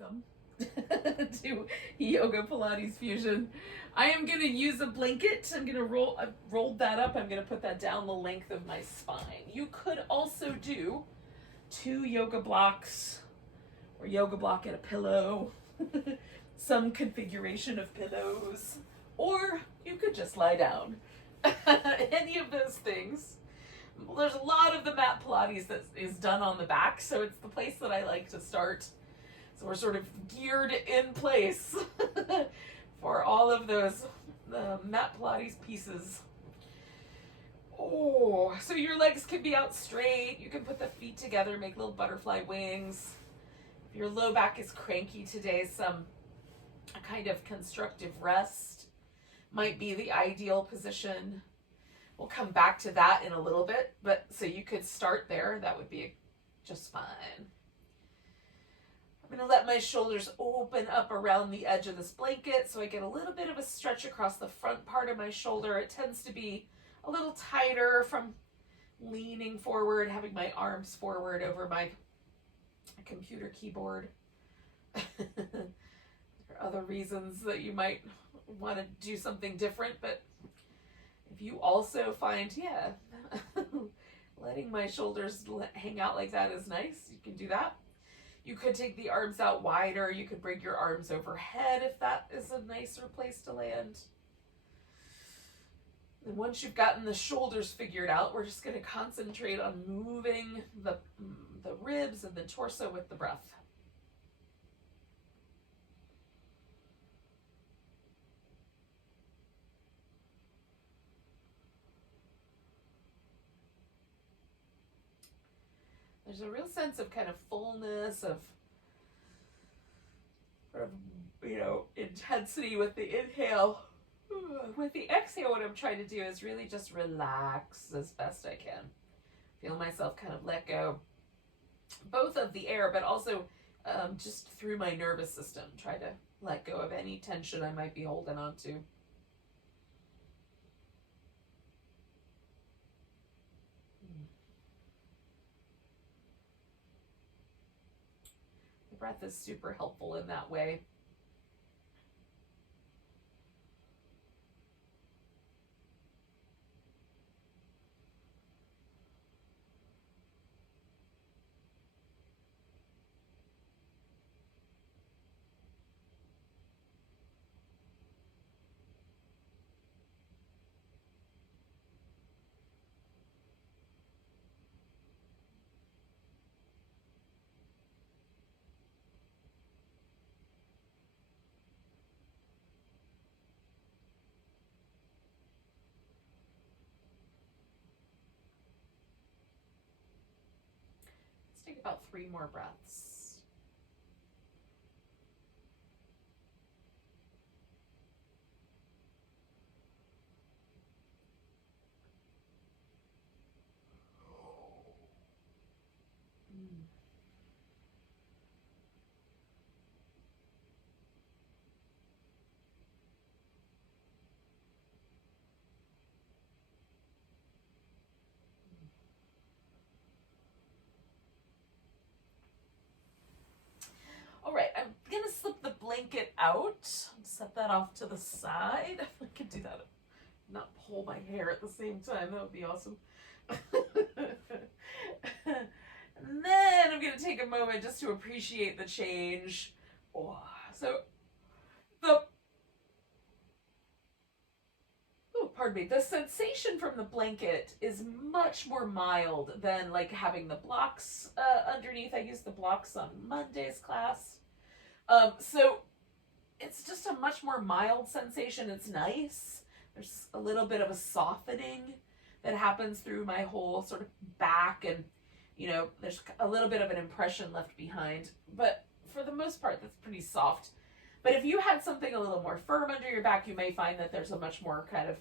welcome to Yoga Pilates Fusion. I am going to use a blanket. I'm going to I've rolled that up. I'm going to put that down the length of my spine. You could also do 2 yoga blocks or yoga block and a pillow, some configuration of pillows, or you could just lie down. Any of those things. There's a lot of the mat Pilates that is done on the back, so it's the place that I like to start. So we're sort of geared in place for all of those mat Pilates pieces. Oh, so your legs can be out straight. You can put the feet together, make little butterfly wings. If your low back is cranky today, a kind of constructive rest might be the ideal position. We'll come back to that in a little bit, but so you could start there. That would be just fine. I'm going to let my shoulders open up around the edge of this blanket so I get a little bit of a stretch across the front part of my shoulder. It tends to be a little tighter from leaning forward, having my arms forward over my computer keyboard. There are other reasons that you might want to do something different, but if you also find, letting my shoulders hang out like that is nice, you can do that. You could take the arms out wider. You could bring your arms overhead if that is a nicer place to land. And once you've gotten the shoulders figured out, we're just going to concentrate on moving the ribs and the torso with the breath. There's a real sense of kind of fullness, of intensity with the inhale. With the exhale, what I'm trying to do is really just relax as best I can. Feel myself kind of let go, both of the air, but also just through my nervous system. Try to let go of any tension I might be holding on to. Breath is super helpful in that way. Let's take about 3 more breaths. All right, I'm going to slip the blanket out, set that off to the side. I could do that, not pull my hair at the same time. That would be awesome. And then I'm going to take a moment just to appreciate the change. Oh, the sensation from the blanket is much more mild than like having the blocks underneath. I used the blocks on Monday's class. So it's just a much more mild sensation. It's nice. There's a little bit of a softening that happens through my whole sort of back, and there's a little bit of an impression left behind, but for the most part that's pretty soft. But if you had something a little more firm under your back, you may find that there's a much more kind of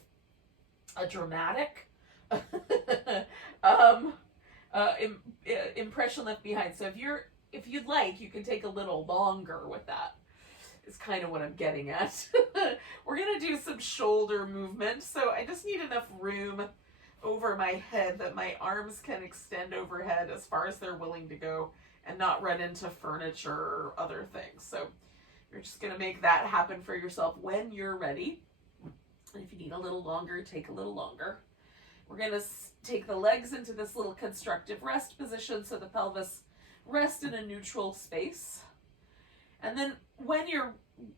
a dramatic impression left behind. So if you'd like, you can take a little longer with that, is kind of what I'm getting at. We're gonna do some shoulder movement, so I just need enough room over my head that my arms can extend overhead as far as they're willing to go, and not run into furniture or other things. So you're just going to make that happen for yourself when you're ready. And if you need a little longer, take a little longer. We're going to take the legs into this little constructive rest position so the pelvis rests in a neutral space. And then when you're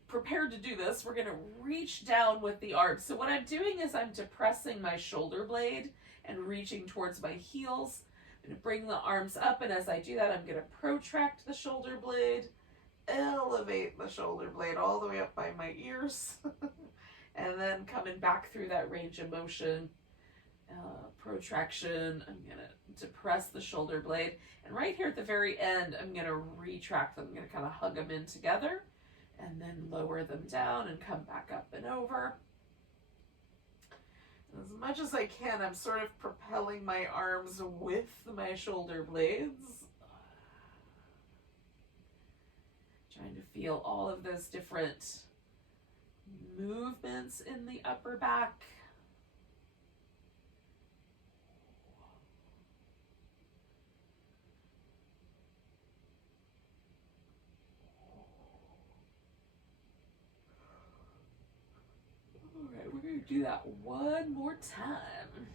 prepared to do this, we're going to reach down with the arms. So what I'm doing is I'm depressing my shoulder blade and reaching towards my heels. I'm going to bring the arms up, and as I do that, I'm going to protract the shoulder blade, elevate the shoulder blade all the way up by my ears, and then coming back through that range of motion, protraction. I'm going to depress the shoulder blade, and right here at the very end, I'm going to retract them. I'm going to kind of hug them in together, and then lower them down and come back up and over. As much as I can, I'm sort of propelling my arms with my shoulder blades. Trying to feel all of those different movements in the upper back. We're going to do that one more time.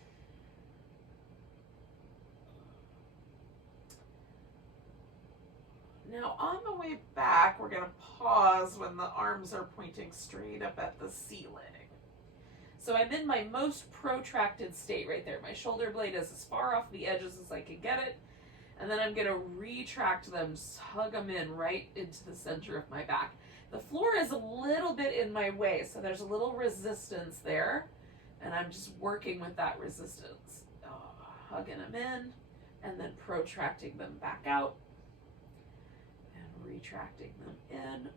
Now on the way back, we're going to pause when the arms are pointing straight up at the ceiling. So I'm in my most protracted state right there. My shoulder blade is as far off the edges as I can get it. And then I'm going to retract them, just hug them in right into the center of my back. The floor is a little bit in my way, so there's a little resistance there, and I'm just working with that resistance. Hugging them in, and then protracting them back out, and retracting them in.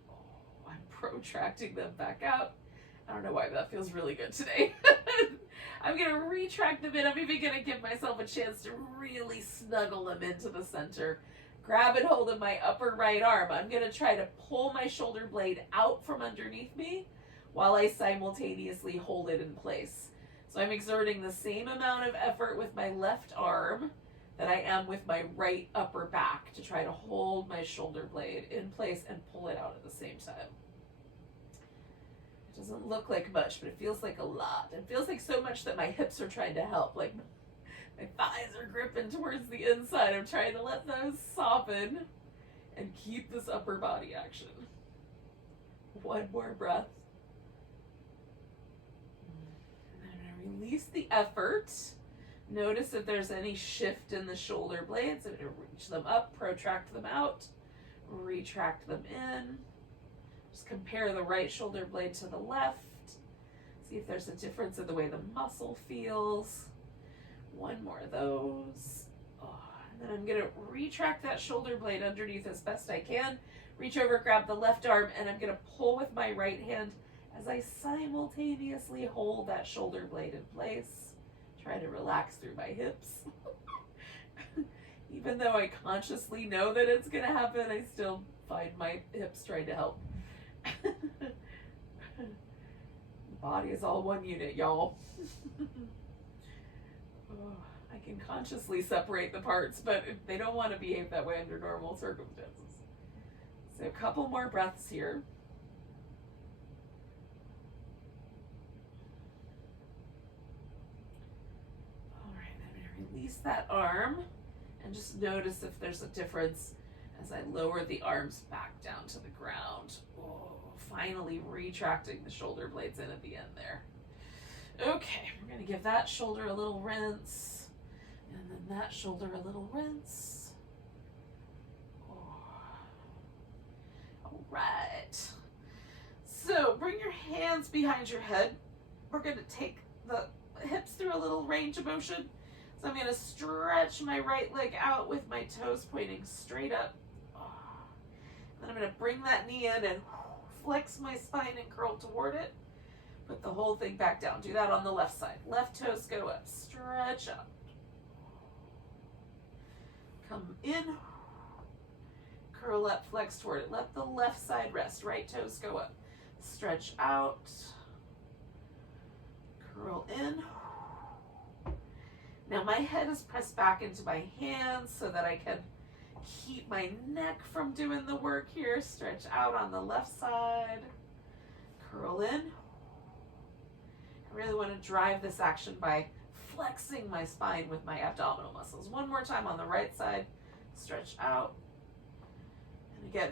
I'm protracting them back out. I don't know why that feels really good today. I'm going to retract them in. I'm even going to give myself a chance to really snuggle them into the center. Grab and hold of my upper right arm. I'm going to try to pull my shoulder blade out from underneath me while I simultaneously hold it in place. So I'm exerting the same amount of effort with my left arm that I am with my right upper back to try to hold my shoulder blade in place and pull it out at the same time. It doesn't look like much, but it feels like a lot. It feels like so much that my hips are trying to help. Like my thighs are gripping towards the inside. I'm trying to let those soften and keep this upper body action. One more breath. And then I release the effort. Notice if there's any shift in the shoulder blades. I'm going to reach them up, protract them out, retract them in. Just compare the right shoulder blade to the left. See if there's a difference in the way the muscle feels. One more of those. And then I'm going to retract that shoulder blade underneath as best I can. Reach over, grab the left arm, and I'm going to pull with my right hand as I simultaneously hold that shoulder blade in place. Try to relax through my hips. Even though I consciously know that it's going to happen, I still find my hips trying to help. The body is all one unit, y'all. I can consciously separate the parts, but they don't want to behave that way under normal circumstances. So a couple more breaths here. All right, I'm going to release that arm and just notice if there's a difference as I lower the arms back down to the ground. Finally retracting the shoulder blades in at the end there. Okay, we're going to give that shoulder a little rinse, and then that shoulder a little rinse. All right. So bring your hands behind your head. We're going to take the hips through a little range of motion. So I'm going to stretch my right leg out with my toes pointing straight up. Then I'm going to bring that knee in and flex my spine and curl toward it. Put the whole thing back down. Do that on the left side. Left toes go up. Stretch up. Come in. Curl up, flex toward it. Let the left side rest. Right toes go up. Stretch out. Curl in. Now my head is pressed back into my hands so that I can keep my neck from doing the work here. Stretch out on the left side. Curl in. I really want to drive this action by flexing my spine with my abdominal muscles. One more time on the right side. Stretch out. And again,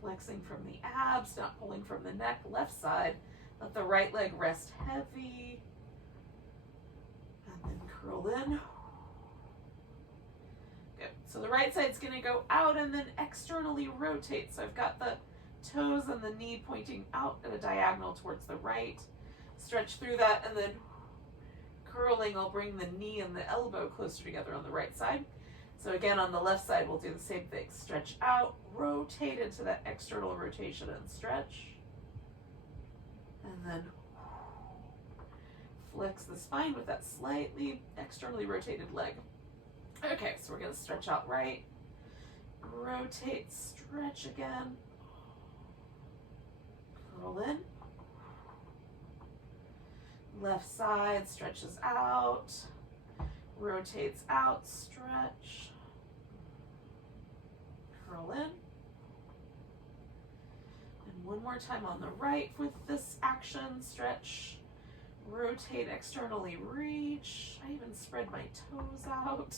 flexing from the abs, not pulling from the neck. Left side. Let the right leg rest heavy. And then curl in. Good. So the right side's going to go out and then externally rotate. So I've got the toes and the knee pointing out at a diagonal towards the right. Stretch through that, and then curling, I'll bring the knee and the elbow closer together on the right side. So again, on the left side, we'll do the same thing. Stretch out, rotate into that external rotation and stretch. And then flex the spine with that slightly externally rotated leg. Okay, so we're going to stretch out right, rotate, stretch again, curl in. Left side stretches out, rotates out, stretch, curl in. And one more time on the right with this action, stretch, rotate externally, reach. I even spread my toes out.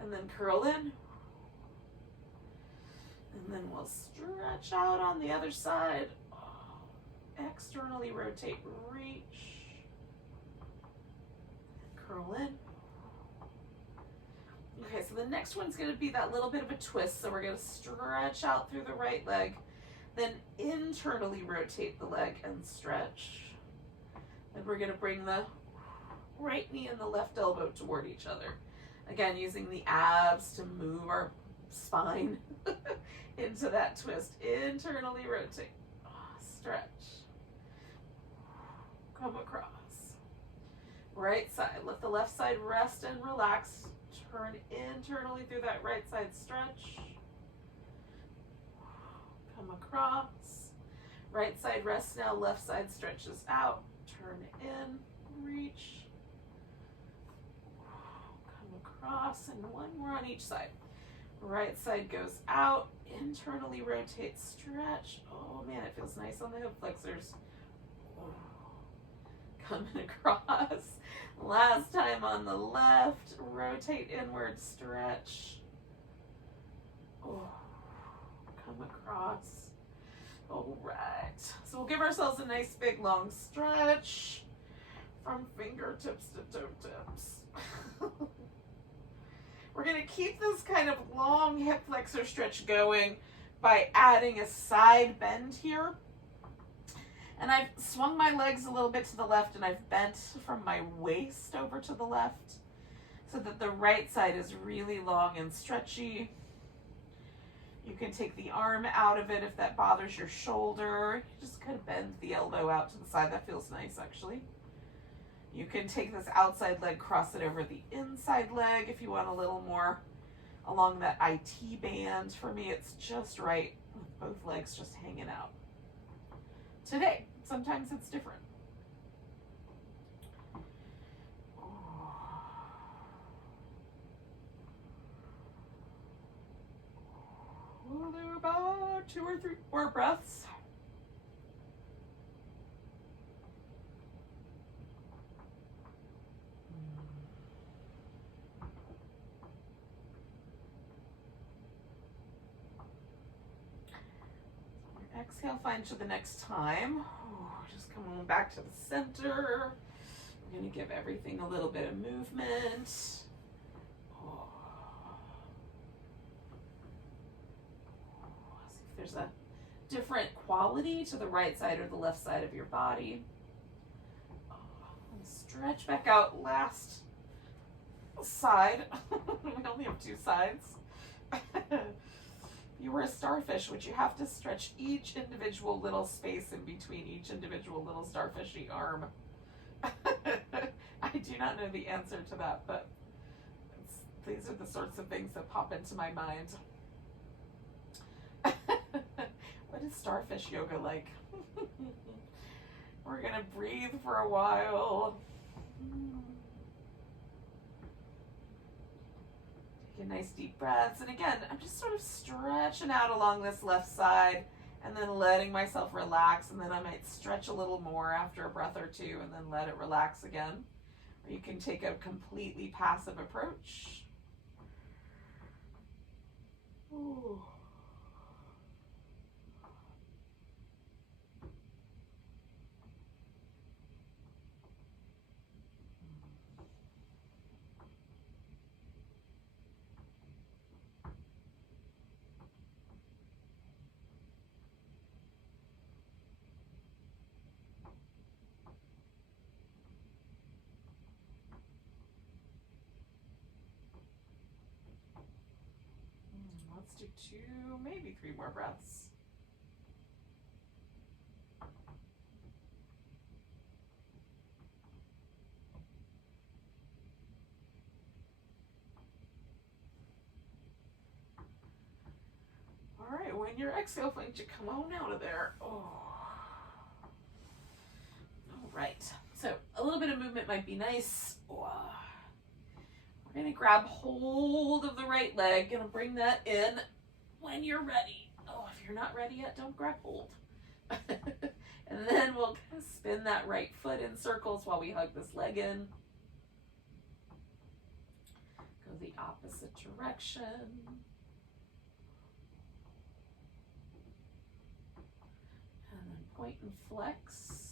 And then curl in. And then we'll stretch out on the other side. Externally rotate, reach. Curl in. Okay, so the next one's going to be that little bit of a twist. So we're going to stretch out through the right leg, then internally rotate the leg and stretch. And we're going to bring the right knee and the left elbow toward each other. Again, using the abs to move our spine into that twist. Internally rotate. Stretch. Come across. Right side. Let the left side rest and relax. Turn internally through that right side stretch. Come across. Right side rests now. Left side stretches out. Turn in. Reach. Come across. And one more on each side. Right side goes out. Internally rotate. Stretch. Oh man, it feels nice on the hip flexors. Coming across. Last time on the left, rotate inward, stretch. Oh, come across. All right. So we'll give ourselves a nice big long stretch from fingertips to toe tips. We're going to keep this kind of long hip flexor stretch going by adding a side bend here. And I've swung my legs a little bit to the left, and I've bent from my waist over to the left so that the right side is really long and stretchy. You can take the arm out of it if that bothers your shoulder. You just kind of bend the elbow out to the side. That feels nice, actually. You can take this outside leg, cross it over the inside leg if you want a little more along that IT band. For me, it's just right with both legs just hanging out. Today, sometimes it's different. We'll do about 2 or 3 more breaths. Exhale, find to the next time. Just come on back to the center. We're going to give everything a little bit of movement. See if there's a different quality to the right side or the left side of your body. And stretch back out. Last side. We only have 2 sides. You were a starfish, would you have to stretch each individual little space in between each individual little starfishy arm? I do not know the answer to that, but these are the sorts of things that pop into my mind. What is starfish yoga like? We're going to breathe for a while. Taking nice deep breaths. And again, I'm just sort of stretching out along this left side and then letting myself relax. And then I might stretch a little more after a breath or two and then let it relax again. Or you can take a completely passive approach. Ooh. Let's do 2, maybe 3 more breaths. All right, when you're exhale, why don't you come on out of there? Oh. All right, so a little bit of movement might be nice. Oh. We're gonna grab hold of the right leg, gonna bring that in when you're ready. Oh, if you're not ready yet, don't grab hold. And then we'll kind of spin that right foot in circles while we hug this leg in. Go the opposite direction. And then point and flex.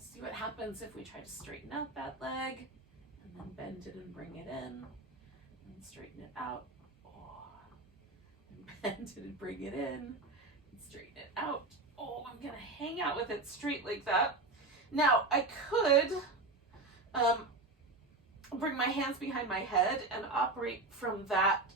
See what happens if we try to straighten out that leg and then bend it and bring it in and straighten it out. Oh. And bend it and bring it in and straighten it out. Oh, I'm gonna hang out with it straight like that. Now I could bring my hands behind my head and operate from that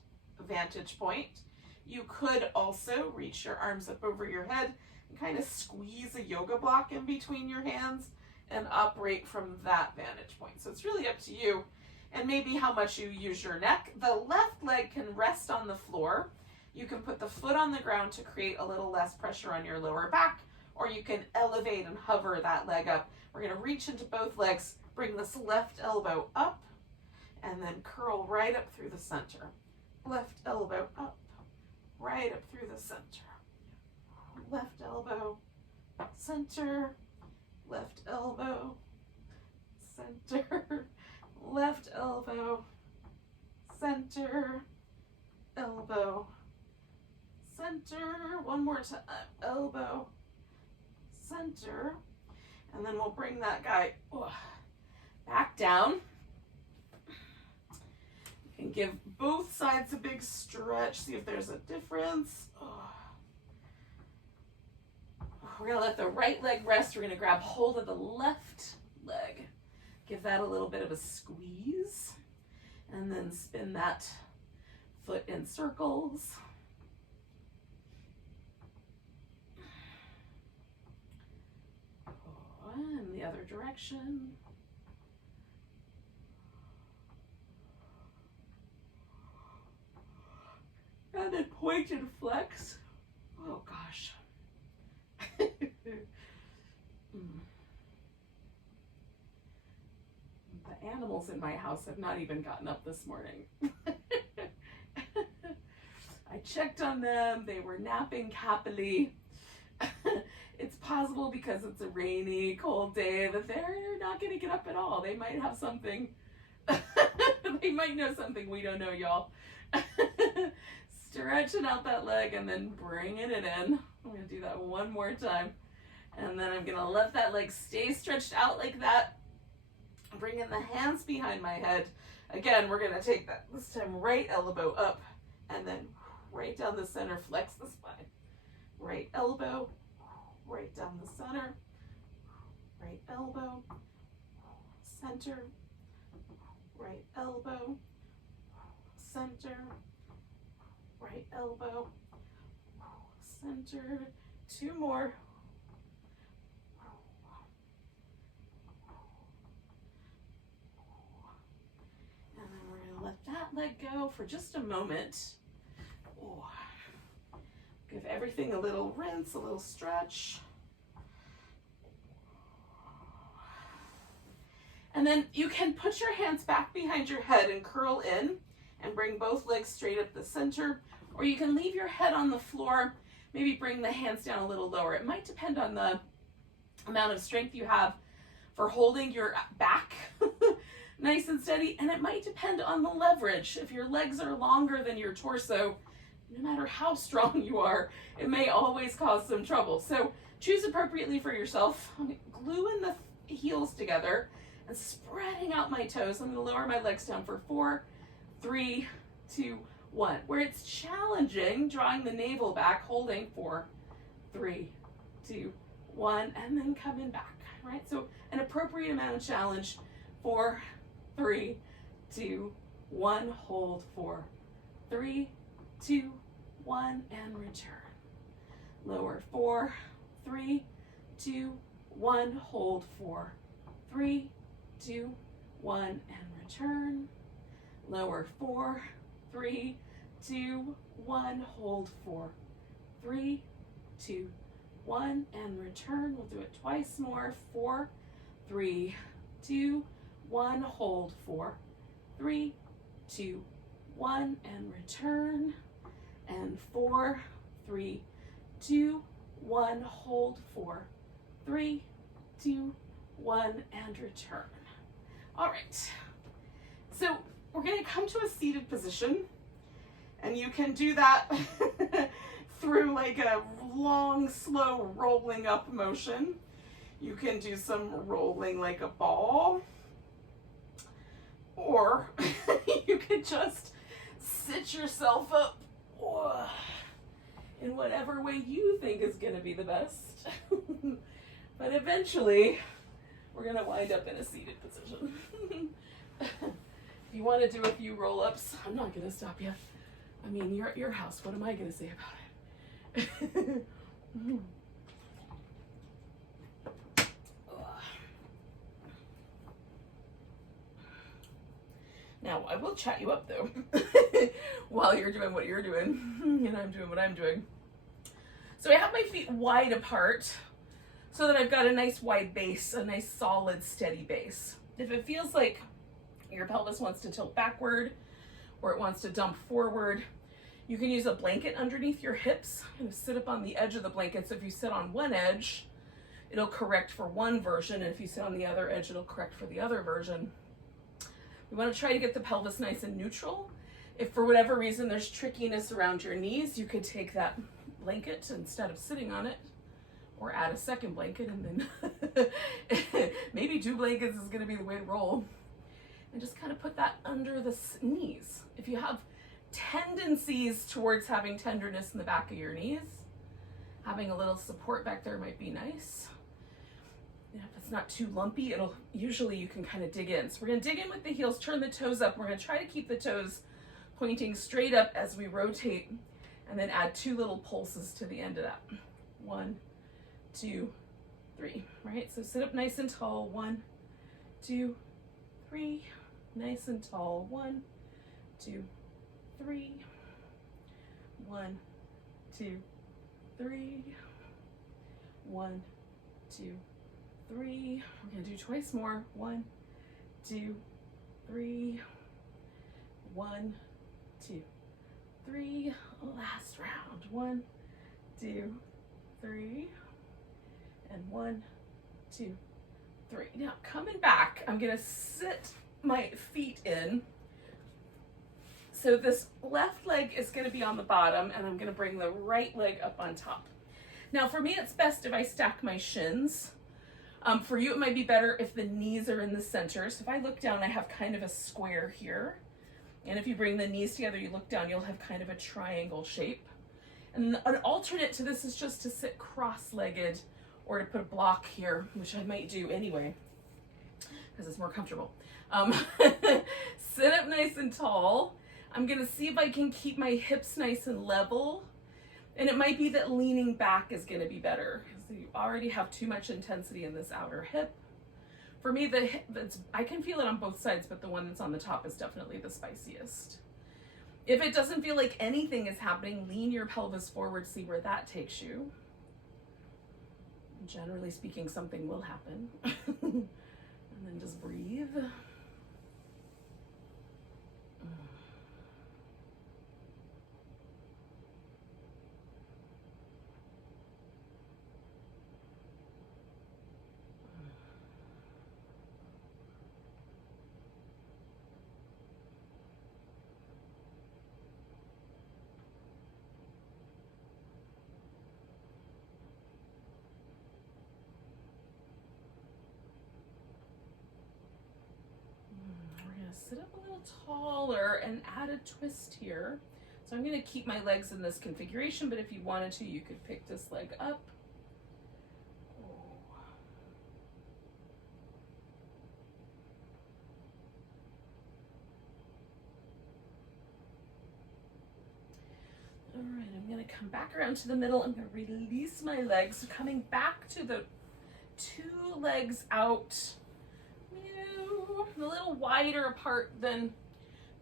vantage point. You could also reach your arms up over your head and kind of squeeze a yoga block in between your hands and operate from that vantage point. So it's really up to you and maybe how much you use your neck. The left leg can rest on the floor. You can put the foot on the ground to create a little less pressure on your lower back, or you can elevate and hover that leg up. We're gonna reach into both legs, bring this left elbow up, and then curl right up through the center. Left elbow up, right up through the center. Left elbow, center, left elbow, center, left elbow, center, elbow, center. One more time, elbow, center. And then we'll bring that guy back down. You can give both sides a big stretch, see if there's a difference. We're gonna let the right leg rest. We're gonna grab hold of the left leg. Give that a little bit of a squeeze. And then spin that foot in circles. And the other direction. And then point and flex. Oh gosh. The animals in my house have not even gotten up this morning. I checked on them. They were napping happily. It's possible because it's a rainy, cold day that they're not going to get up at all. They might have something. They might know something we don't know, y'all. Stretching out that leg and then bringing it in. I'm going to do that one more time. And then I'm going to let that leg stay stretched out like that. Bringing the hands behind my head. Again, we're going to take that, this time, right elbow up and then right down the center, flex the spine. Right elbow, right down the center, right elbow, center, right elbow, center, right elbow, center. 2 more. And then we're going to let that leg go for just a moment. Oh. Give everything a little rinse, a little stretch. And then you can put your hands back behind your head and curl in and bring both legs straight up the center, or you can leave your head on the floor, maybe bring the hands down a little lower. It might depend on the amount of strength you have for holding your back nice and steady, and it might depend on the leverage. If your legs are longer than your torso, no matter how strong you are, it may always cause some trouble. So choose appropriately for yourself. I'm gluing the heels together and spreading out my toes. I'm going to lower my legs down for 4, 3, 2, 1. Where it's challenging, drawing the navel back, holding 4, 3, 2, 1, and then coming back, right? So an appropriate amount of challenge. 4, 3, 2, 1. Hold 4, 3, 2, 1, and return. Lower 4, 3, 2, 1. Hold 4, 3, 2, 1, and return. Lower 4, 3, 2, 1. Hold 4, 3, 2, 1, and return. We'll do it twice more. 4, 3, 2, 1. Hold 4, 3, 2, 1, and return. And 4, 3, 2, 1. Hold 4, 3, 2, 1, and return. All right. So we're going to come to a seated position, and you can do that through like a long, slow rolling up motion. You can do some rolling like a ball, or you could just sit yourself up in whatever way you think is going to be the best. But eventually, we're going to wind up in a seated position. If you want to do a few roll-ups, I'm not going to stop you. I mean, you're at your house. What am I going to say about it? Now, I will chat you up, though, while you're doing what you're doing, and I'm doing what I'm doing. So I have my feet wide apart so that I've got a nice wide base, a nice solid, steady base. If it feels like your pelvis wants to tilt backward or it wants to dump forward, you can use a blanket underneath your hips and sit up on the edge of the blanket. So if you sit on one edge, it'll correct for one version, and if you sit on the other edge, it'll correct for the other version. We want to try to get the pelvis nice and neutral. If for whatever reason there's trickiness around your knees, you could take that blanket instead of sitting on it, or add a second blanket, and then maybe 2 blankets is going to be the way to roll. And just kind of put that under the knees. If you have tendencies towards having tenderness in the back of your knees, having a little support back there might be nice. And if it's not too lumpy, usually you can kind of dig in. So we're going to dig in with the heels, turn the toes up. We're going to try to keep the toes pointing straight up as we rotate, and then add 2 little pulses to the end of that. 1, 2, 3, right? So sit up nice and tall. 1, 2, 3, nice and tall. 1, 2, 3, 1, 2, 3, 1, 2, 3. We're going to do twice more. 1, 2, 3, 1, 2, 3. Last round. 1, 2, 3, and 1, 2, 3. Now coming back, I'm going to sit my feet in. So this left leg is going to be on the bottom, and I'm going to bring the right leg up on top. Now for me, it's best if I stack my shins. For you, it might be better if the knees are in the center. So if I look down, I have kind of a square here. And if you bring the knees together, you look down, you'll have kind of a triangle shape. And an alternate to this is just to sit cross-legged, or to put a block here, which I might do anyway, because it's more comfortable. Sit up nice and tall. I'm going to see if I can keep my hips nice and level. And it might be that leaning back is going to be better, because you already have too much intensity in this outer hip. For me, I can feel it on both sides, but the one that's on the top is definitely the spiciest. If it doesn't feel like anything is happening, lean your pelvis forward, see where that takes you. Generally speaking, something will happen. And then just breathe. Sit up a little taller and add a twist here. So I'm going to keep my legs in this configuration, but if you wanted to, you could pick this leg up. All right, I'm going to come back around to the middle. I'm going to release my legs, so coming back to the 2 legs out, a little wider apart than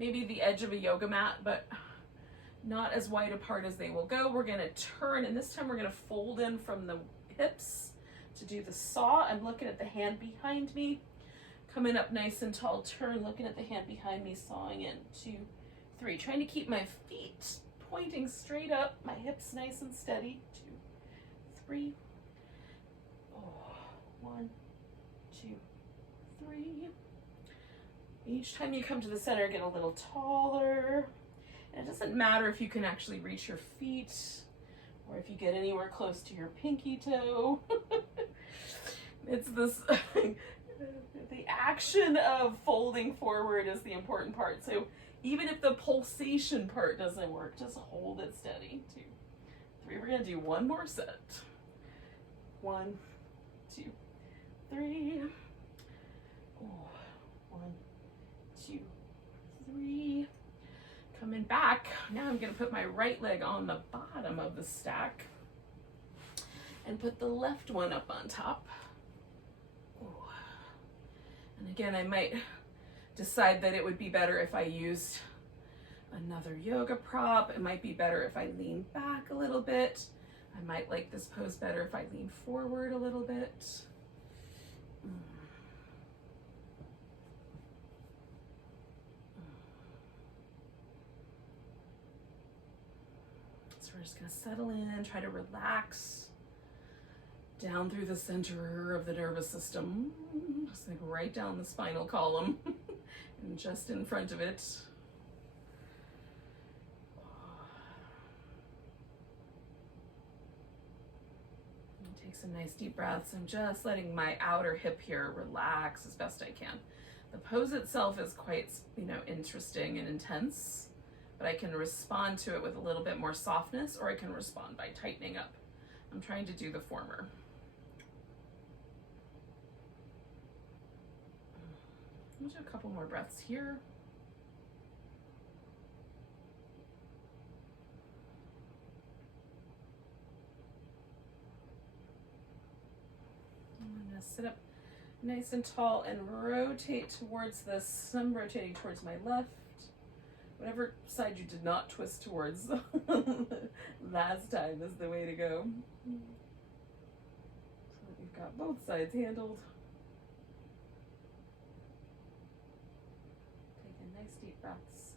maybe the edge of a yoga mat, but not as wide apart as they will go. We're going to turn, and this time we're going to fold in from the hips to do the saw. I'm looking at the hand behind me, coming up nice and tall, turn, looking at the hand behind me, sawing in, 2, 3, trying to keep my feet pointing straight up, my hips nice and steady, 2, 3, 1, 2, 3. Each time you come to the center, get a little taller. And it doesn't matter if you can actually reach your feet or if you get anywhere close to your pinky toe. It's this, the action of folding forward is the important part. So even if the pulsation part doesn't work, just hold it steady. 2, 3, we're gonna do one more set. 1, 2, 3. 1, 2, 3. Coming back, now I'm going to put my right leg on the bottom of the stack and put the left one up on top. And again, I might decide that it would be better if I used another yoga prop. It might be better if I lean back a little bit. I might like this pose better if I lean forward a little bit. So we're just going to settle in, try to relax down through the center of the nervous system, just like right down the spinal column and just in front of it. Take some nice deep breaths. I'm just letting my outer hip here relax as best I can. The pose itself is quite, interesting and intense, but I can respond to it with a little bit more softness, or I can respond by tightening up. I'm trying to do the former. I'll do a couple more breaths here. I'm going to sit up nice and tall and rotate towards this. I'm rotating towards my left. Whatever side you did not twist towards last time is the way to go. So that you've got both sides handled. Taking nice deep breaths.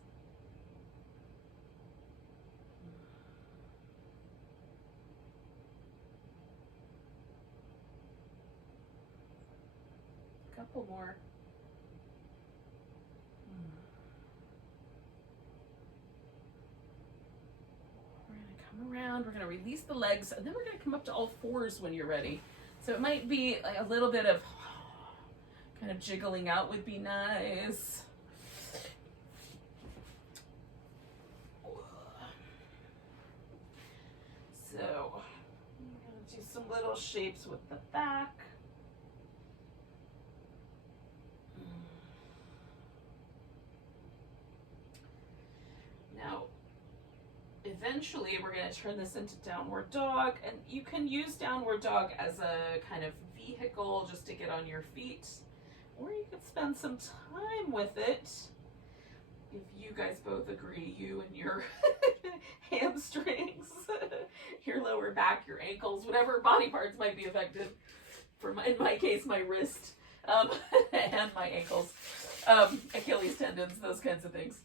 A couple more. Around, we're going to release the legs, and then we're going to come up to all fours when you're ready. So it might be like a little bit of kind of jiggling out would be nice. So I'm going to do some little shapes with the back. Now, eventually we're going to turn this into downward dog, and you can use downward dog as a kind of vehicle just to get on your feet, or you could spend some time with it if you guys both agree, you and your hamstrings, your lower back, your ankles, whatever body parts might be affected. In my case, my wrist, and my ankles, Achilles tendons, those kinds of things.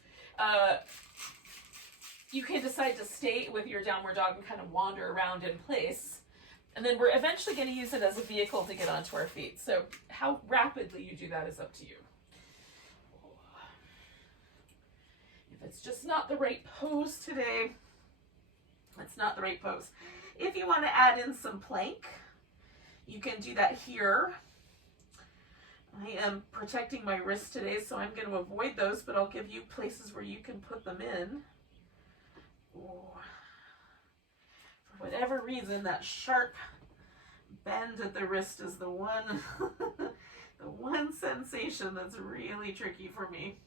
You can decide to stay with your downward dog and kind of wander around in place. And then we're eventually going to use it as a vehicle to get onto our feet. So how rapidly you do that is up to you. If it's just not the right pose today, it's not the right pose. If you want to add in some plank, you can do that here. I am protecting my wrist today, so I'm going to avoid those, but I'll give you places where you can put them in. Ooh. For whatever reason, that sharp bend at the wrist is the one, the one sensation that's really tricky for me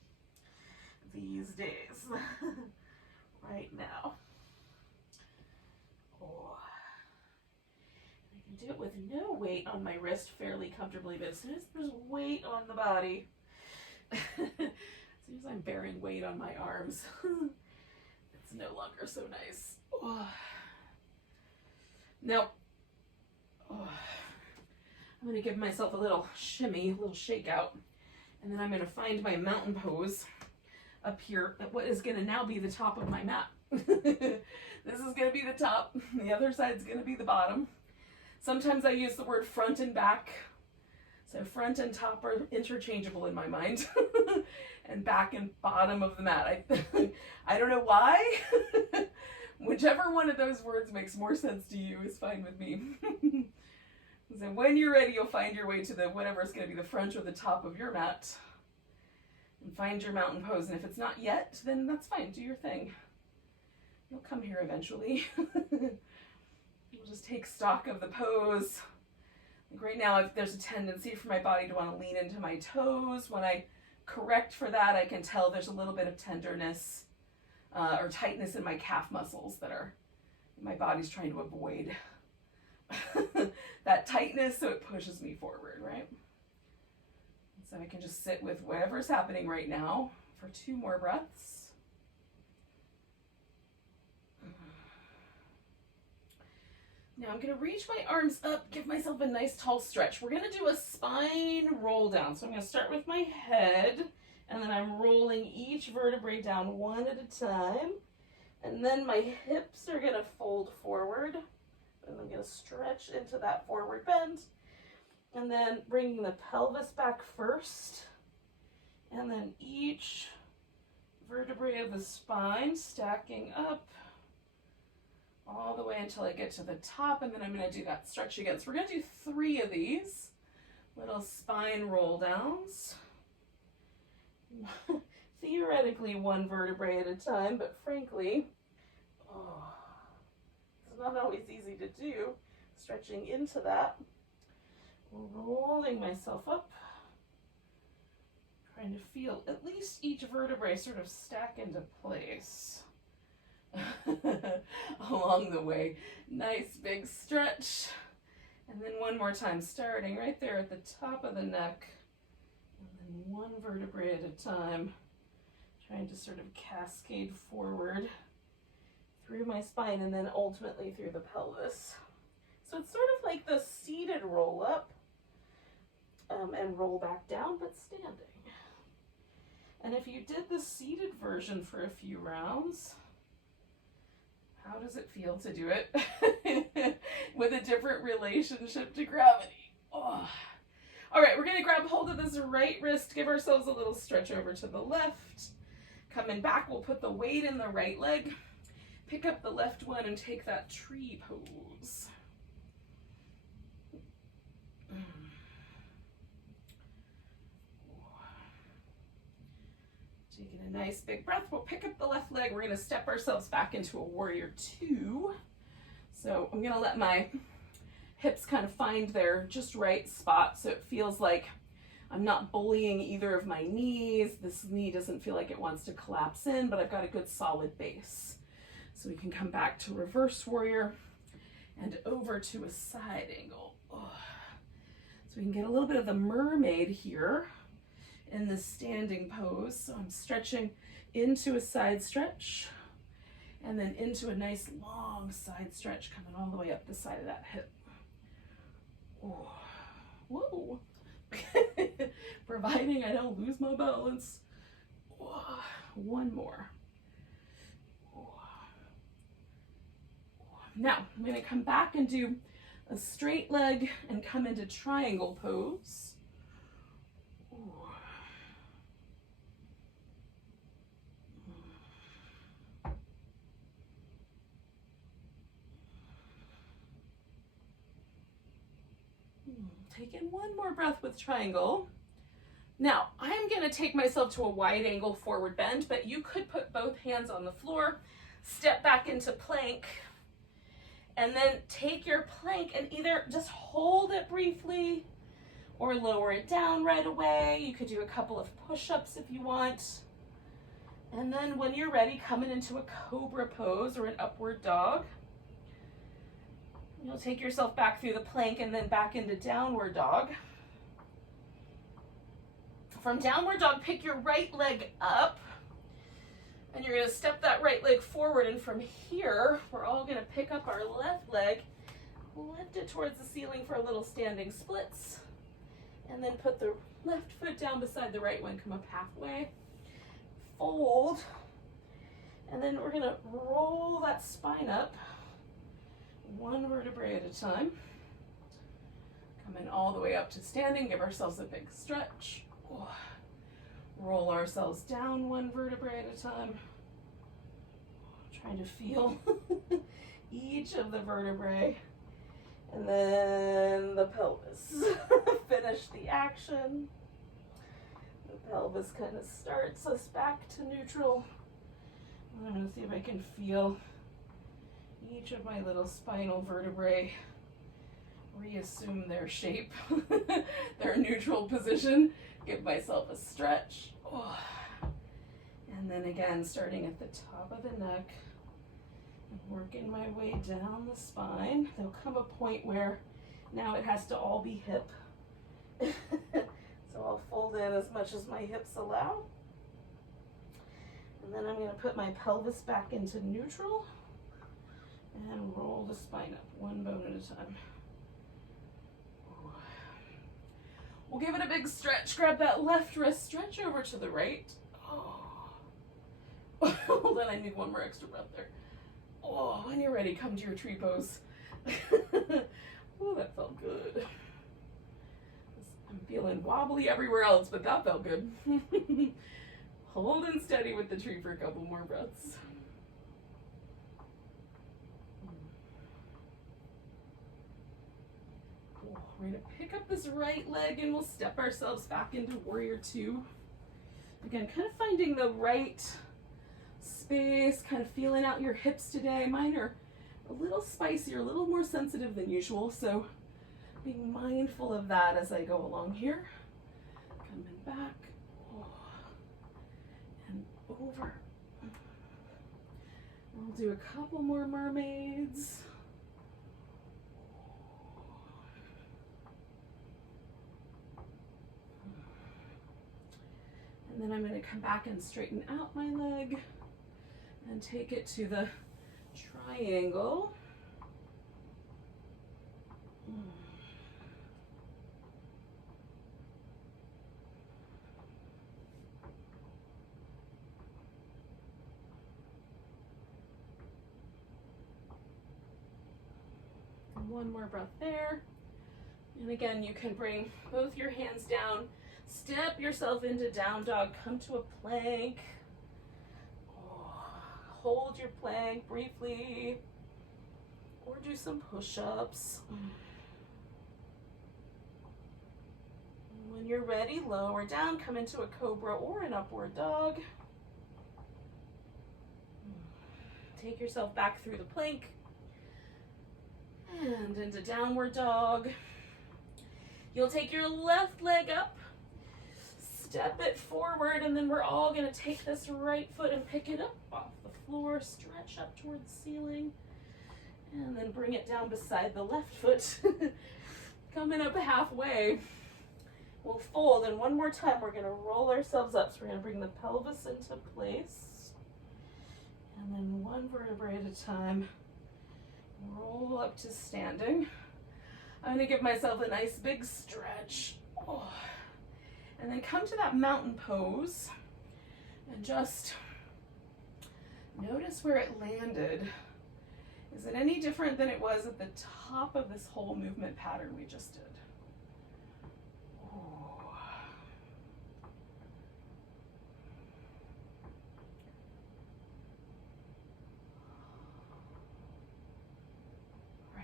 these days, right now. Oh. I can do it with no weight on my wrist fairly comfortably, but as soon as there's weight on the body, as soon as I'm bearing weight on my arms, it's no longer so nice. Oh. Now, I'm going to give myself a little shimmy, a little shake out, and then I'm going to find my mountain pose up here at what is going to now be the top of my mat. This is going to be the top, the other side's going to be the bottom. Sometimes I use the word front and back, so front and top are interchangeable in my mind, and back and bottom of the mat. I don't know why. Whichever one of those words makes more sense to you is fine with me. So when you're ready, you'll find your way to the whatever is going to be the front or the top of your mat, and find your mountain pose. And if it's not yet, then that's fine. Do your thing. You'll come here eventually. We'll just take stock of the pose. Like right now, there's a tendency for my body to want to lean into my toes. When I correct for that, I can tell there's a little bit of tenderness or tightness in my calf muscles that my body's trying to avoid. That tightness, so it pushes me forward, right? So I can just sit with whatever's happening right now for 2 more breaths. Now I'm going to reach my arms up, give myself a nice tall stretch. We're going to do a spine roll down. So I'm going to start with my head, and then I'm rolling each vertebrae down one at a time. And then my hips are going to fold forward, and I'm going to stretch into that forward bend. And then bringing the pelvis back first, and then each vertebrae of the spine stacking up all the way until I get to the top, and then I'm going to do that stretch again. So we're going to do 3 of these little spine roll downs. Theoretically 1 vertebrae at a time, but frankly, it's not always easy to do. Stretching into that, rolling myself up, trying to feel at least each vertebrae sort of stack into place. Along the way. Nice big stretch. And then one more time, starting right there at the top of the neck. And then 1 vertebrae at a time. Trying to sort of cascade forward through my spine and then ultimately through the pelvis. So it's sort of like the seated roll up and roll back down, but standing. And if you did the seated version for a few rounds, how does it feel to do it with a different relationship to gravity? Oh. All right, we're going to grab hold of this right wrist, give ourselves a little stretch over to the left. Coming back, we'll put the weight in the right leg. Pick up the left one and take that tree pose. Taking a nice big breath, we'll pick up the left leg. We're going to step ourselves back into a warrior 2. So I'm going to let my hips kind of find their just right spot so it feels like I'm not bullying either of my knees. This knee doesn't feel like it wants to collapse in, but I've got a good solid base. So we can come back to reverse warrior and over to a side angle. So we can get a little bit of the mermaid here in this standing pose. So I'm stretching into a side stretch and then into a nice long side stretch coming all the way up the side of that hip. Ooh. Whoa. Providing I don't lose my balance. One more. Now I'm going to come back and do a straight leg and come into triangle pose. Take in one more breath with triangle. Now, I'm going to take myself to a wide angle forward bend, but you could put both hands on the floor, step back into plank, and then take your plank and either just hold it briefly or lower it down right away. You could do a couple of push-ups if you want. And then when you're ready, coming into a Cobra pose or an upward dog. You'll take yourself back through the plank and then back into downward dog. From downward dog, pick your right leg up and you're going to step that right leg forward, and from here we're all going to pick up our left leg, lift it towards the ceiling for a little standing splits, and then put the left foot down beside the right one, come up halfway, fold, and then we're going to roll that spine up one vertebrae at a time. Coming all the way up to standing, give ourselves a big stretch. Roll ourselves down one vertebrae at a time. Trying to feel each of the vertebrae. And then the pelvis. Finish the action. The pelvis kind of starts us back to neutral. I'm going to see if I can feel each of my little spinal vertebrae reassume their shape, their neutral position. Give myself a stretch. And then again, starting at the top of the neck, working my way down the spine. There'll come a point where now it has to all be hip. So I'll fold in as much as my hips allow. And then I'm going to put my pelvis back into neutral and roll the spine up one bone at a time. We'll give it a big stretch. Grab that left wrist, stretch over to the right. Hold on, I need one more extra breath there. When you're ready, come to your tree pose. That felt good. I'm feeling wobbly everywhere else, but that felt good. Holding steady with the tree for a couple more breaths. We're going to pick up this right leg and we'll step ourselves back into Warrior Two. Again, kind of finding the right space, kind of feeling out your hips today. Mine are a little spicier, a little more sensitive than usual, so being mindful of that as I go along here. Coming back and over. We'll do a couple more mermaids. And then I'm going to come back and straighten out my leg and take it to the triangle. And one more breath there. And again, you can bring both your hands down. Step yourself into down dog, come to a plank. Hold your plank briefly, or do some push-ups. When you're ready, lower down, come into a Cobra or an upward dog. Take yourself back through the plank and into downward dog. You'll take your left leg up, step it forward, and then we're all going to take this right foot and pick it up off the floor, stretch up toward the ceiling, and then bring it down beside the left foot. Coming up halfway, We'll fold, and one more time we're gonna roll ourselves up. So we're gonna bring the pelvis into place. And then one vertebrae at a time, roll up to standing. I'm gonna give myself a nice big stretch. Oh. And then come to that mountain pose and just notice where it landed. Is it any different than it was at the top of this whole movement pattern we just did?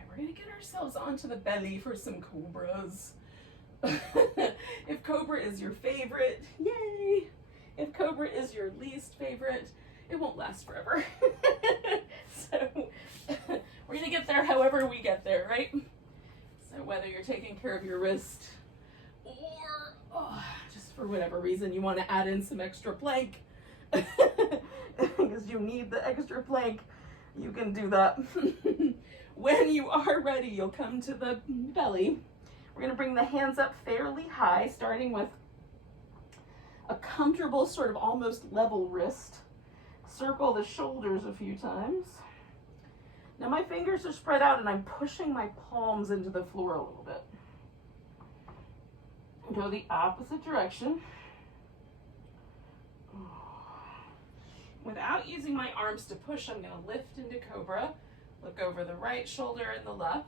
We're gonna get ourselves onto the belly for some Cobras. If Cobra is your favorite, yay! If Cobra is your least favorite, it won't last forever. So we're gonna get there however we get there, right? So whether you're taking care of your wrist or just for whatever reason you want to add in some extra plank because you need the extra plank, you can do that. When you are ready, you'll come to the belly. We're going to bring the hands up fairly high, starting with a comfortable sort of almost level wrist. Circle the shoulders a few times. Now my fingers are spread out and I'm pushing my palms into the floor a little bit. Go the opposite direction. Without using my arms to push, I'm going to lift into Cobra. Look over the right shoulder and the left.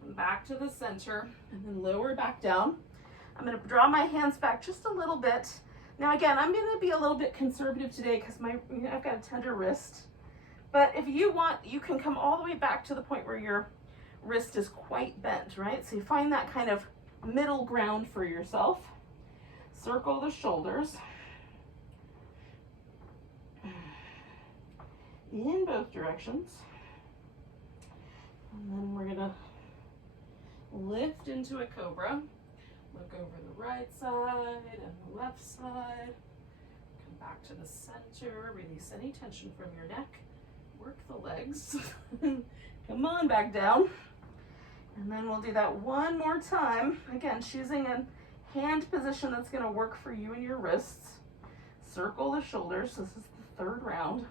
Come back to the center and then lower back down. I'm going to draw my hands back just a little bit. Now again, I'm going to be a little bit conservative today because I've got a tender wrist. But if you want, you can come all the way back to the point where your wrist is quite bent, right? So you find that kind of middle ground for yourself. Circle the shoulders. In both directions. And then we're going to lift into a Cobra. Look over the right side and the left side. Come back to the center. Release any tension from your neck. Work the legs. Come on back down. And then we'll do that one more time. Again, choosing a hand position that's going to work for you and your wrists. Circle the shoulders. This is the third round.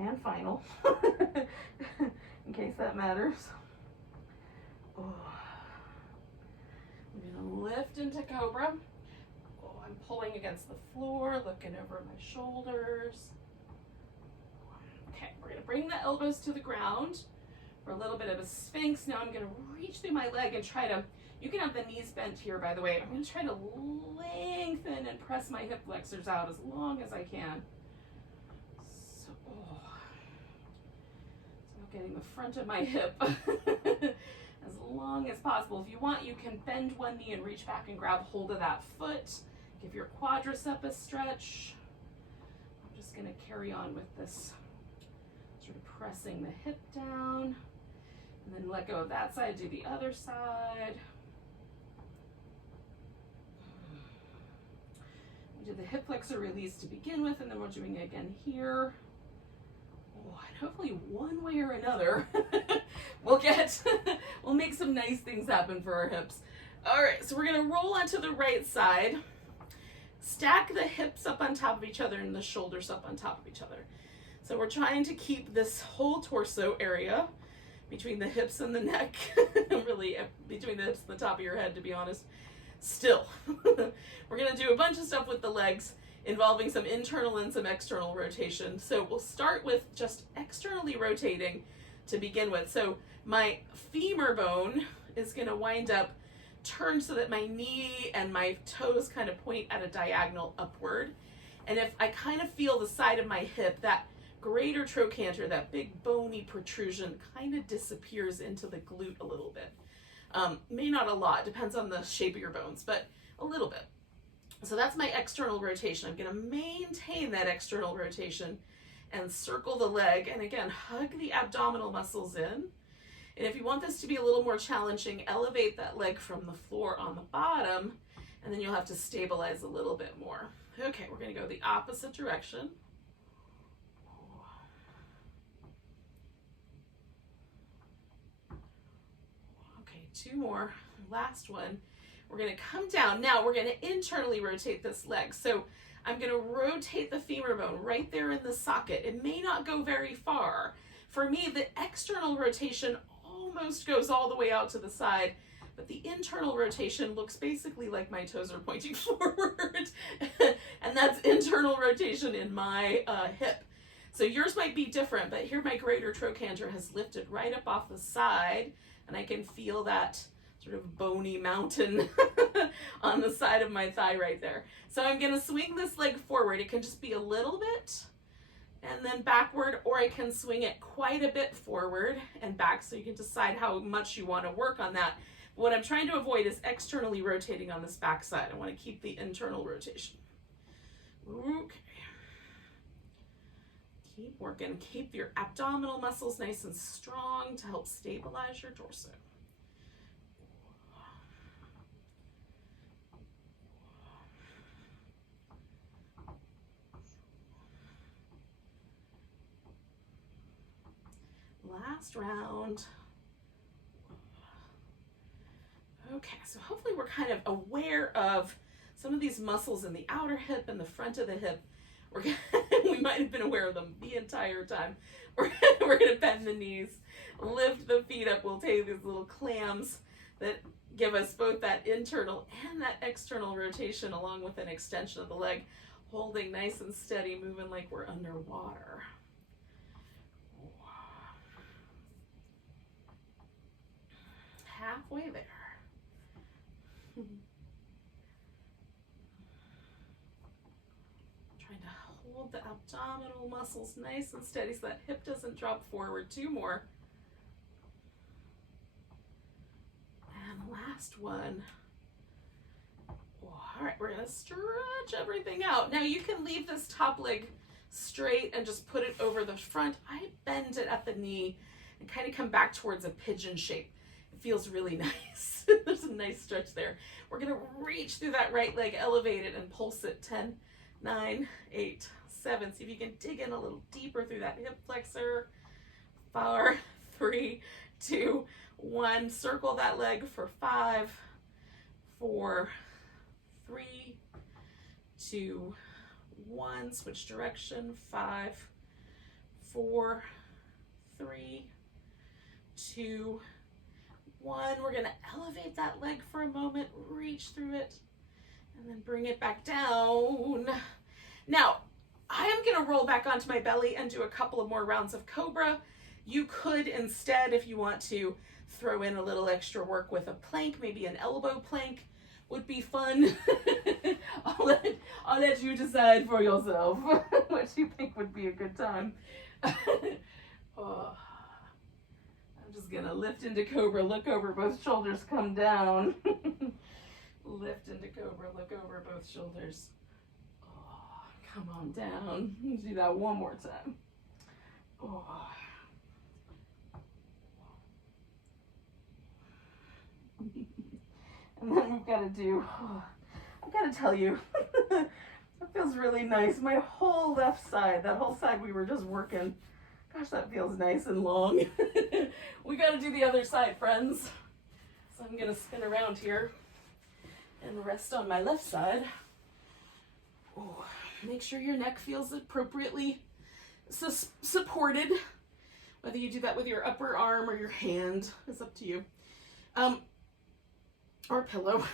And final, in case that matters. Oh. I'm gonna lift into Cobra. Oh, I'm pulling against the floor, looking over my shoulders. Okay, we're gonna bring the elbows to the ground for a little bit of a sphinx. Now I'm gonna reach through my leg and try to, you can have the knees bent here, by the way. I'm gonna try to lengthen and press my hip flexors out as long as I can. Getting the front of my hip as long as possible. If you want, you can bend one knee and reach back and grab hold of that foot. Give your quadricep a stretch. I'm just going to carry on with this, sort of pressing the hip down, and then let go of that side, do the other side. We did the hip flexor release to begin with, and then we're doing it again here. And hopefully one way or another we'll make some nice things happen for our hips. All right, so we're gonna roll onto the right side, stack the hips up on top of each other and the shoulders up on top of each other. So we're trying to keep this whole torso area between the hips and the neck, really between the hips and the top of your head, to be honest, still. We're gonna do a bunch of stuff with the legs, involving some internal and some external rotation. So we'll start with just externally rotating to begin with. So my femur bone is going to wind up turned so that my knee and my toes kind of point at a diagonal upward. And if I kind of feel the side of my hip, that greater trochanter, that big bony protrusion, kind of disappears into the glute a little bit. May not a lot, depends on the shape of your bones, but a little bit. So that's my external rotation. I'm going to maintain that external rotation and circle the leg. And again, hug the abdominal muscles in. And if you want this to be a little more challenging, elevate that leg from the floor on the bottom, and then you'll have to stabilize a little bit more. Okay, we're going to go the opposite direction. Okay, two more. last one. We're gonna come down. Now we're gonna internally rotate this leg. So I'm gonna rotate the femur bone right there in the socket. It may not go very far. For me, the external rotation almost goes all the way out to the side, but the internal rotation looks basically like my toes are pointing forward. And that's internal rotation in my hip. So yours might be different, but here my greater trochanter has lifted right up off the side, and I can feel that sort of bony mountain on the side of my thigh right there. So I'm gonna swing this leg forward. It can just be a little bit and then backward, or I can swing it quite a bit forward and back, so you can decide how much you wanna work on that. What I'm trying to avoid is externally rotating on this back side. I wanna keep the internal rotation. Okay. Keep working. Keep your abdominal muscles nice and strong to help stabilize your torso. Last round. Okay, so hopefully we're kind of aware of some of these muscles in the outer hip and the front of the hip. We might have been aware of them the entire time. We're going to bend the knees, lift the feet up. We'll take these little clams that give us both that internal and that external rotation, along with an extension of the leg, holding nice and steady, moving like we're underwater. Halfway there. Trying to hold the abdominal muscles nice and steady so that hip doesn't drop forward. Two more. And last one. All right, we're gonna stretch everything out. Now you can leave this top leg straight and just put it over the front. I bend it at the knee and kind of come back towards a pigeon shape. It feels really nice. There's a nice stretch there. We're gonna reach through that right leg, elevate it and pulse it. 10, 9, 8, 7. See if you can dig in a little deeper through that hip flexor. 4, 3, 2, 1. Circle that leg for 5, 4, 3, 2, 1. Switch direction. 5, 4, 3, 2, 1. We're gonna elevate that leg for a moment, reach through it, and then bring it back down. Now, I am gonna roll back onto my belly and do a couple of more rounds of Cobra. You could instead, if you want to, throw in a little extra work with a plank, maybe an elbow plank would be fun. I'll let you decide for yourself what you think would be a good time. Oh. Just gonna lift into Cobra, look over, both shoulders come down. Lift into Cobra, look over, both shoulders. Oh, come on down. Let's do that one more time. Oh. And then we've got to do, I've got to tell you, it feels really nice. My whole left side, that whole side we were just working. Gosh, that feels nice and long. We got to do the other side, friends. So I'm going to spin around here and rest on my left side. Ooh, make sure your neck feels appropriately supported. Whether you do that with your upper arm or your hand is up to you. Or pillow.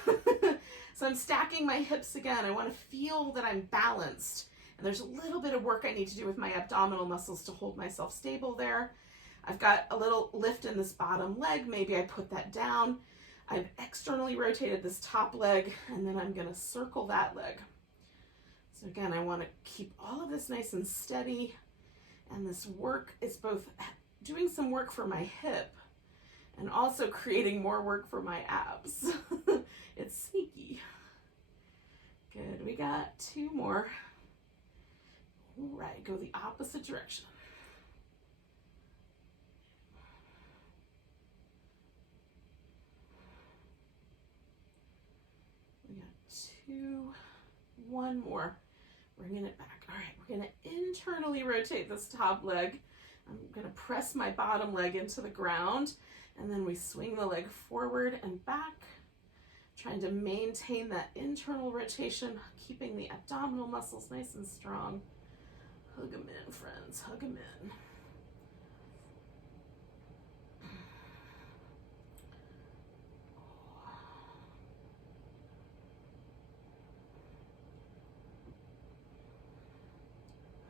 So I'm stacking my hips again. I want to feel that I'm balanced. And there's a little bit of work I need to do with my abdominal muscles to hold myself stable there. I've got a little lift in this bottom leg. Maybe I put that down. I've externally rotated this top leg, and then I'm going to circle that leg. So again, I want to keep all of this nice and steady. And this work is both doing some work for my hip and also creating more work for my abs. It's sneaky. Good. We got 2 more. All right, go the opposite direction. We got 2, 1 more. Bringing it back. All right, we're gonna internally rotate this top leg. I'm gonna press my bottom leg into the ground, and then we swing the leg forward and back. Trying to maintain that internal rotation, keeping the abdominal muscles nice and strong. Hug them in, friends, hug them in.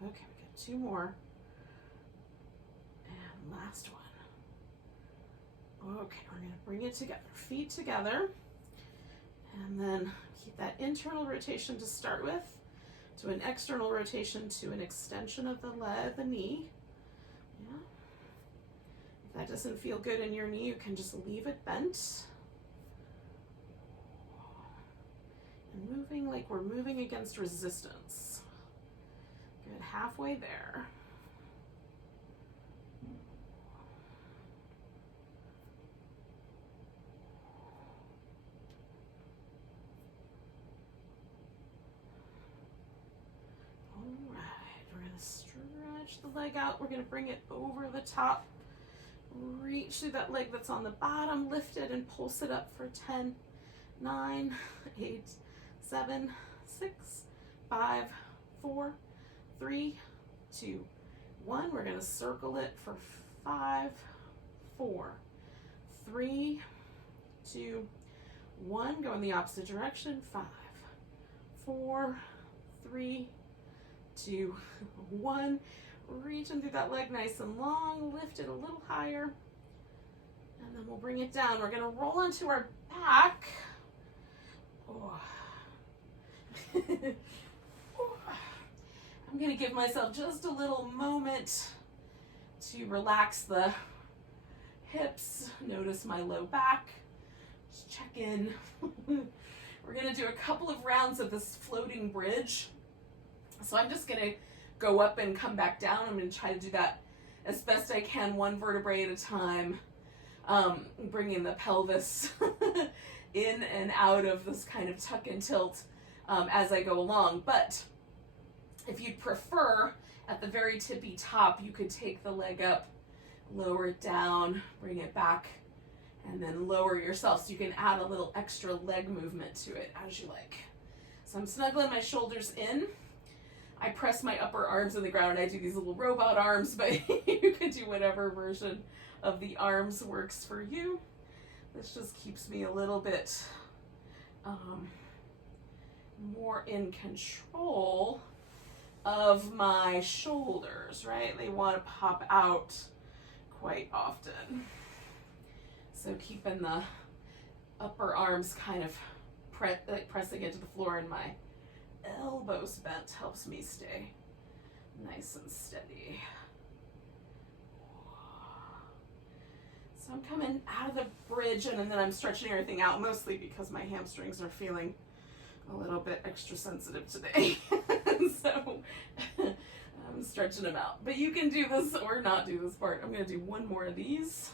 Okay, we got 2 more. And last one. Okay, we're gonna bring it together, feet together. And then keep that internal rotation to start with, to an external rotation, to an extension of the leg, the knee. Yeah. If that doesn't feel good in your knee, you can just leave it bent. And moving like we're moving against resistance. Good, halfway there. Stretch the leg out. We're going to bring it over the top. Reach through that leg that's on the bottom. Lift it and pulse it up for 10, 9, 8, 7, 6, 5, 4, 3, 2, 1. We're going to circle it for 5, 4, 3, 2, 1. Go in the opposite direction. 5, 4, 3, 2, 1. Reaching through that leg nice and long. Lift it a little higher. And then we'll bring it down. We're going to roll onto our back. Oh. I'm going to give myself just a little moment to relax the hips. Notice my low back. Just check in. We're going to do a couple of rounds of this floating bridge. So I'm just going to go up and come back down. I'm going to try to do that as best I can, 1 vertebrae at a time, bringing the pelvis in and out of this kind of tuck and tilt as I go along. But if you'd prefer, at the very tippy top, you could take the leg up, lower it down, bring it back, and then lower yourself. So you can add a little extra leg movement to it as you like. So I'm snuggling my shoulders in. I press my upper arms in the ground. I do these little robot arms, but you can do whatever version of the arms works for you. This just keeps me a little bit more in control of my shoulders, right? They want to pop out quite often. So keeping the upper arms kind of pressing into the floor and my elbows bent helps me stay nice and steady. So I'm coming out of the bridge and then I'm stretching everything out, mostly because my hamstrings are feeling a little bit extra sensitive today. So I'm stretching them out. But you can do this or not do this part. I'm going to do 1 more of these.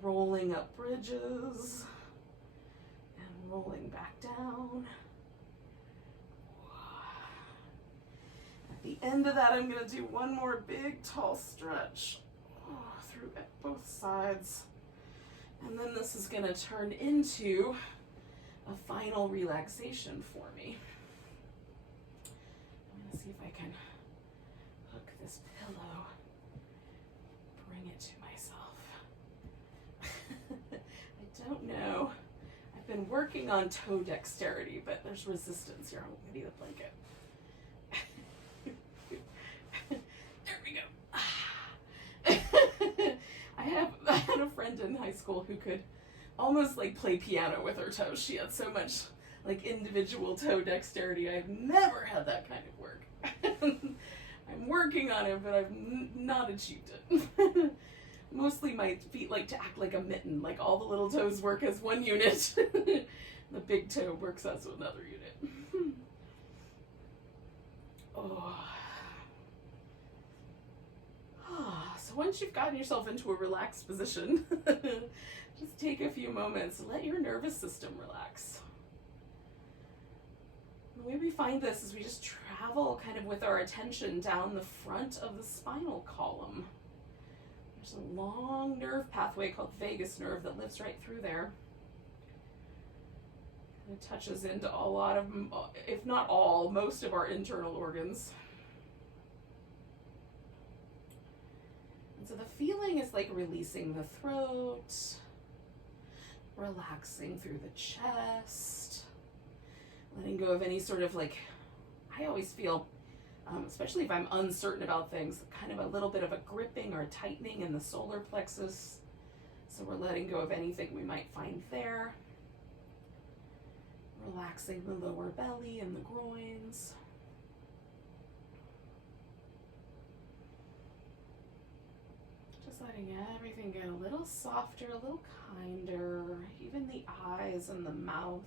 Rolling up bridges and rolling back down. At the end of that, I'm going to do 1 more big, tall stretch through both sides. And then this is going to turn into a final relaxation for me. I'm going to see if I can hook this pillow, bring it to myself. I don't know. I've been working on toe dexterity, but there's resistance here. Maybe the blanket. I had a friend in high school who could almost like play piano with her toes. She had so much like individual toe dexterity. I've never had that kind of work. I'm working on it, but I've not achieved it. Mostly my feet like to act like a mitten, like all the little toes work as one unit. The big toe works as another unit. So once you've gotten yourself into a relaxed position, just take a few moments, let your nervous system relax. The way we find this is we just travel kind of with our attention down the front of the spinal column. There's a long nerve pathway called vagus nerve that lives right through there. It touches into a lot of, if not all, most of our internal organs. And so the feeling is like releasing the throat, relaxing through the chest, letting go of any sort of like, I always feel, especially if I'm uncertain about things, kind of a little bit of a gripping or a tightening in the solar plexus. So we're letting go of anything we might find there. Relaxing the lower belly and the groins. Just letting everything get a little softer, a little kinder, even the eyes and the mouth.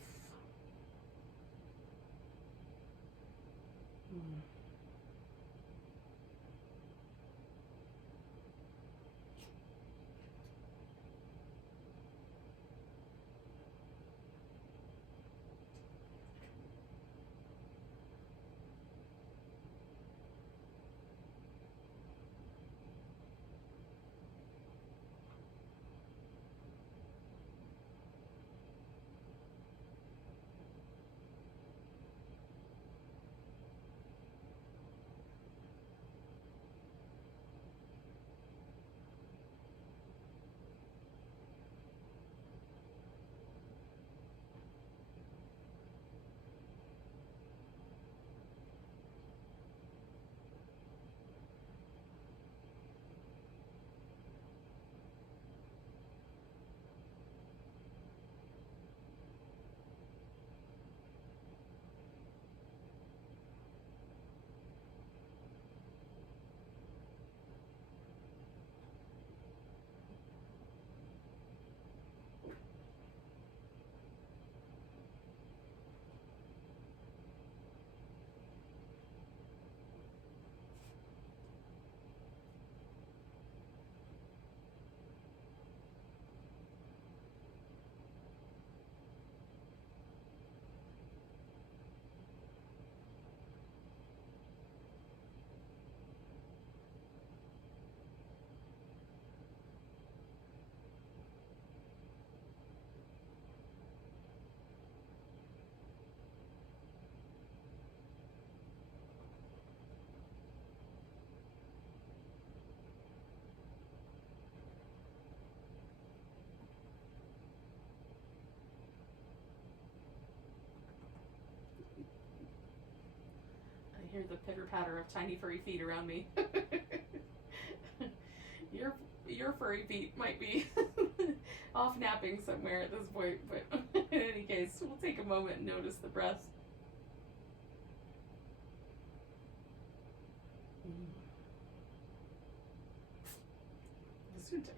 I hear the pitter patter of tiny furry feet around me. Your furry feet might be off napping somewhere at this point, but in any case, we'll take a moment and notice the breath. Gesundheit.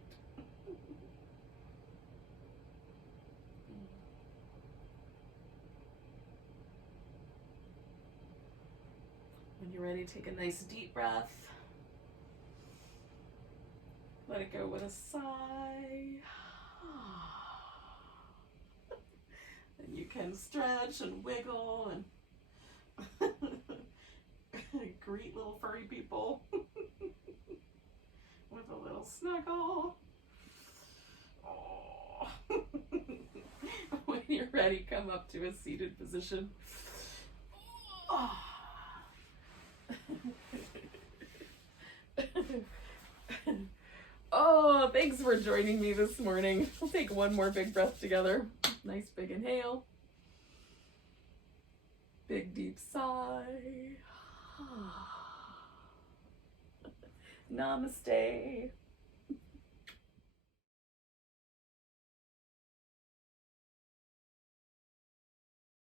When you're ready, take a nice deep breath. Let it go with a sigh. And you can stretch and wiggle and greet little furry people with a little snuggle. Oh. When you're ready, come up to a seated position. Oh. Oh, thanks for joining me this morning. We'll take one more big breath together. Nice big inhale. Big deep sigh. Namaste.